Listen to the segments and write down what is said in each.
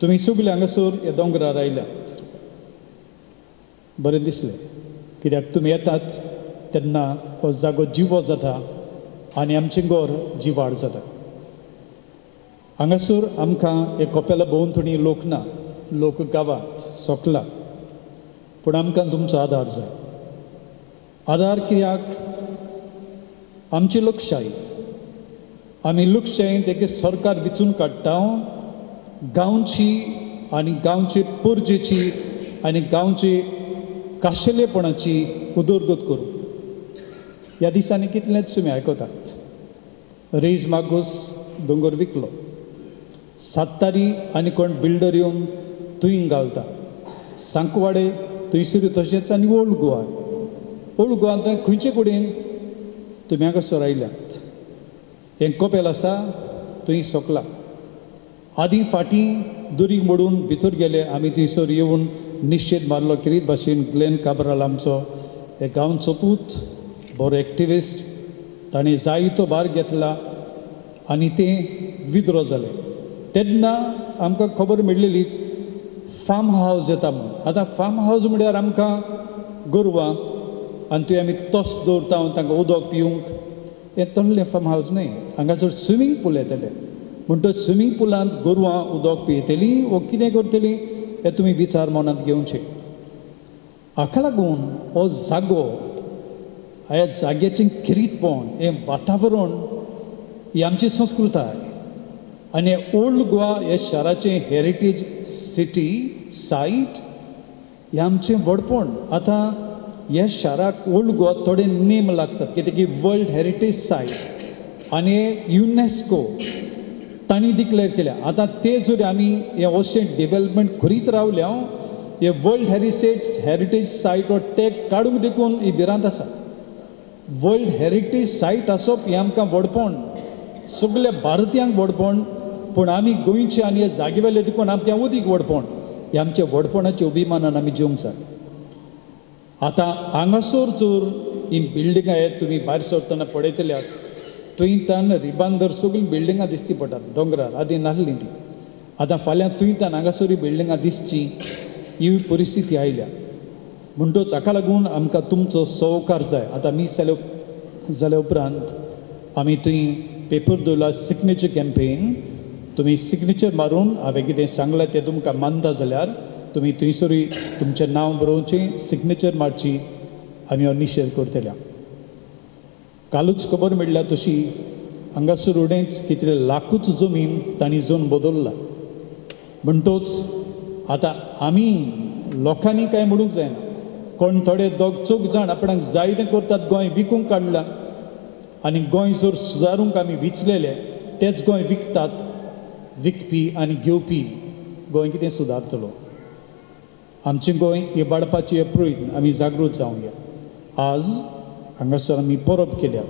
तुम्ही सगळे हांगासर ह्या दोंगरार आयल्यात बरें दिसलें कित्याक तुमी येतात तेन्ना हो जागो जिवो जाता आनी आमचें गोर जिवाड जाता. हांगासर आमकां हे कोपेला भोंवतणी लोक ना, लोक गांवांत सोंकला, पूण आमकां तुमचो आदार जाय. आदार कित्याक आमची लोकशाही, आमी लोकशायेंत एक सरकार विचून काडटा गांवची आनी गांवचे पोरजेची आनी गांवचे खाशेलेपणाची उदरगत करूं. ह्या दिसांनी कितलेंच तुमी आयकतात, रेज मागूस दोंगर विकलो, 7 तारी आनी कोण बिल्डर येवन तुयीन घालता, सांकवाडे थंयसर तशेंच आनी ओल्ड गोवा खंयचे कडेन तुमी हांगासर आयल्यात. हें कोपेल आसा थंय सोंकला. आदीं फाटीं दुरीग मोडून भितर गेले, आमी थंयसर येवन निश्चेत मारलो किरीत भाशेन ग्लेन काब्राल आमचो हे गांवचो पूत, बरो एक्टिविस्ट, ताणें जायतो भार घेतला आनी तें विद्रो जालें. तेन्ना आमकां खबर मेळिल्ली फार्म हावज येता म्हणून. आतां फार्म हावज म्हळ्यार आमकां गोरवां आनी थंय आमी तोस दवरता तांकां उदक पिवंक, हें तसलें फार्म हावज न्हय. हांगासर स्विमींग पूल येतले, म्हणटच स्विमींग पुलांत गोरवां उदक पियेतलीं वो कितें करतलीं हें तुमी विचार मनांत घेवचे. हाका लागून हो जागो, ह्या जाग्याचें किरीतपण, हें वातावरण, ही आमची संस्कृताय आनी ओल्ड गोवा ह्या शाराचें हेरिटेज सिटी सायट हें आमचें व्हडपण. आतां ह्या शाराक ओल्ड गोवा थोडे नेम लागतात कित्याक की वर्ल्ड हेरिटेज सायट आनी युनेस्को तांणी डिक्लेअर केल्या. आतां ते जर आमी हें अशें डेव्हलपमेंट करीत रावल्या हे वर्ल्ड हेरिटेज सायट हो टॅग काडूंक देखून ही भिरांत आसा. वर्ल्ड हेरिटेज सायट आसप हें आमकां व्हडपण, सगळ्या भारतीयांक व्हडपण, पूण आमी गोंयचे आनी हे जागे वेले देखून आमकां अदीक व्हडपण. हे आमच्या व्हडपणाच्या अभिमानान आमी जिवंक जाय. आतां हांगासर जर ही बिल्डिंगां आहेत तुमी भायर सरतना पळयतल्यात, थंयतान रिबांदर सगळीं बिल्डिंगां दिसती पडटात दोंगरार, आदीं नासलीं ती. आतां फाल्यां थंयतान हांगासर ही बिल्डिंगां दिसची ही परिस्थिती आयल्या. म्हणटच हाका लागून आमकां तुमचो सहकार जाय. आतां मीस जाल्या उपरांत आमी थंय पेपर दवरला सिग्नेचर कॅम्पेन. तुमी सिग्नेचर मारून हांवें कितें सांगलां तें तुमकां मानता जाल्यार तुमी थंयसरूय तुमचें नांव बरोवचें, सिग्नेचर मारची, आमी हो निशेध करतल्या. कालूच खबर मेळ्ळ्या तशी हांगासर उडेंच कितें लाखूच जमीन तांणी जोन बदलला. म्हणटच आतां आमी लोकांनी कांय म्हणूंक जायना. कोण थोडे दोग चोग जाण आपणाक जाय तें करतात, गोंय विकूंक काडलां आनी गोंय जर सुदारूंक आमी विचलेले तेंच गोंय विकतात. विकपी आनी घेवपी गोंय कितें सुदारतलो? आमचें गोंय इबाडपाची प्रयत्न आमी जागृत जावंक जाय. आज हांगासर आमी परब केल्या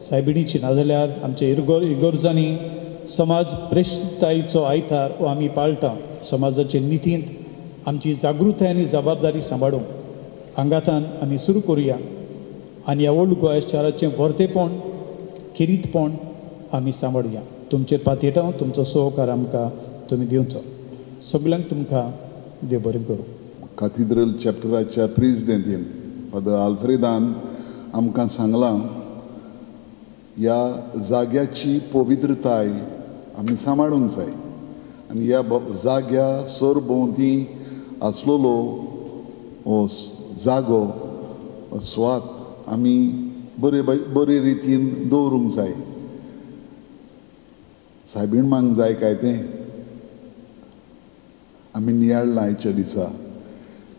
सायबिणीची, नाजाल्यार आमच्या इगोर्जांनी समाज प्रेश्टायेचो आयतार हो आमी पाळटा. समाजाचे नितींत आमची जागृताय आनी जबाबदारी सांबाळूंक हांगातान आमी सुरू करुया आनी ह्या ओल्ड गोंय शाराचें वर्तेपण, किरीतपण आमी सांबाळुया. तुमचेर पातयता, तुमचो सहकार आमकां तुमी दिवचो. सगळ्यांक तुमकां देव बरें करूं. कॅथिड्रल चॅप्टराच्या प्रेजिडेंटीन फादर आल्फ्रेदान आमकां सांगलां ह्या जाग्याची पवित्रताय आमी सांबाळूंक जाय आनी ह्या जाग्या सरभोंवती आसलेलो हो जागो स्वात आमी बरे रितीन दवरूंक जाय. सायबीण मांग जाय काय तें आमी नियाळ्ळा आयच्या दिसा.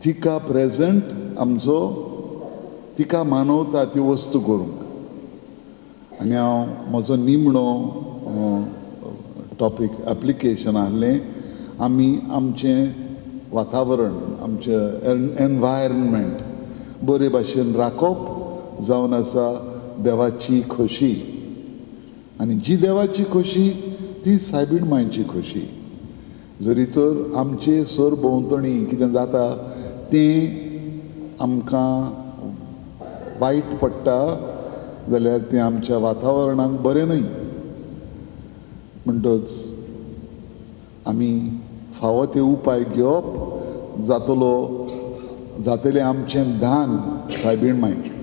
तिका प्रेझेंट आमचो तिका मानवता ती वस्तू करूंक. आनी हांव म्हजो निमणो टॉपीक एप्लिकेशन आहलें आमी आमचें वातावरण, आमचें एनवायरमेंट बरे भाशेन राखप जावन आसा देवाची खोशी. आनी जी देवाची खोशी ती सायबीण मांयची खोशी. जरी तर आमचे सरभोंवतणी कितें जाता तें आमकां वायट पडटा जाल्यार तें आमच्या वातावरणाक बरें न्हय. म्हणटच आमी फावो ते उपाय घेवप जातलें आमचें दान सायबीण मांयक.